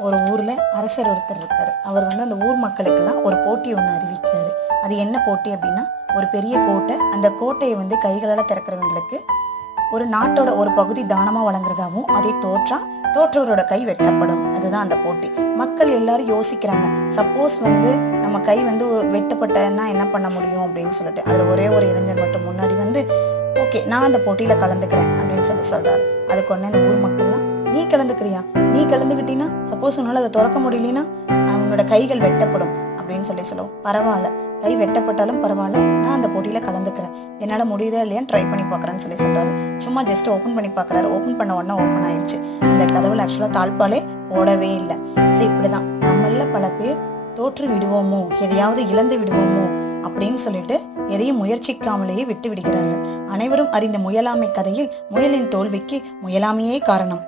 ஒரு ஊரில் அரசர் ஒருத்தர் இருக்கார். அவர் அந்த ஊர் மக்களுக்கெல்லாம் ஒரு போட்டி ஒன்று அறிவிக்கிறாரு. அது என்ன போட்டி அப்படின்னா, ஒரு பெரிய கோட்டை, அந்த கோட்டையை கைகளால் திறக்கிறவங்களுக்கு ஒரு நாட்டோட ஒரு பகுதி தானமாக வழங்குறதாகவும், அதை தோற்றவரோட கை வெட்டப்படும். அதுதான் அந்த போட்டி. மக்கள் எல்லாரும் யோசிக்கிறாங்க, சப்போஸ் நம்ம கை வெட்டப்பட்டன்னா என்ன பண்ண முடியும் அப்படின்னு சொல்லிட்டு. அதில் ஒரே ஒரு இளைஞர் மட்டும் முன்னாடி ஓகே, நான் அந்த போட்டியில் கலந்துக்கிறேன் அப்படின்னு சொல்றாரு. அதுக்கு ஒன்று அந்த ஊர் மக்கள்லாம், நீ கலந்துக்கிறியா? நீ கலந்துக்கிட்டீன்னா சப்போஸ் உன்னால அதை திறக்க முடியலன்னா அவனோட கைகள் வெட்டப்படும் அப்படின்னு சொல்லுவோம். பரவாயில்ல, கை வெட்டப்பட்டாலும் பரவாயில்ல, நான் அந்த போட்டியில் கலந்துக்கிறேன், என்னால் முடியுதா இல்லையான்னு ட்ரை பண்ணி பார்க்குறேன்னு சொல்கிறாரு. சும்மா ஜஸ்ட் ஓப்பன் பண்ணி பார்க்குறாரு. ஓப்பன் பண்ண உடனே ஓப்பன் ஆயிடுச்சு. அந்த கதவுல ஆக்சுவலாக தாழ்பாலே போடவே இல்லை. சரி, இப்படிதான் நம்மள பல பேர் தோற்று விடுவோமோ, எதையாவது இழந்து விடுவோமோ அப்படின்னு சொல்லிட்டு எதையும் முயற்சிக்காமலேயே விட்டு விடுகிறார்கள். அனைவரும் அறிந்த முயலாமை கதையில் முயலின் தோல்விக்கு முயலாமையே காரணம்.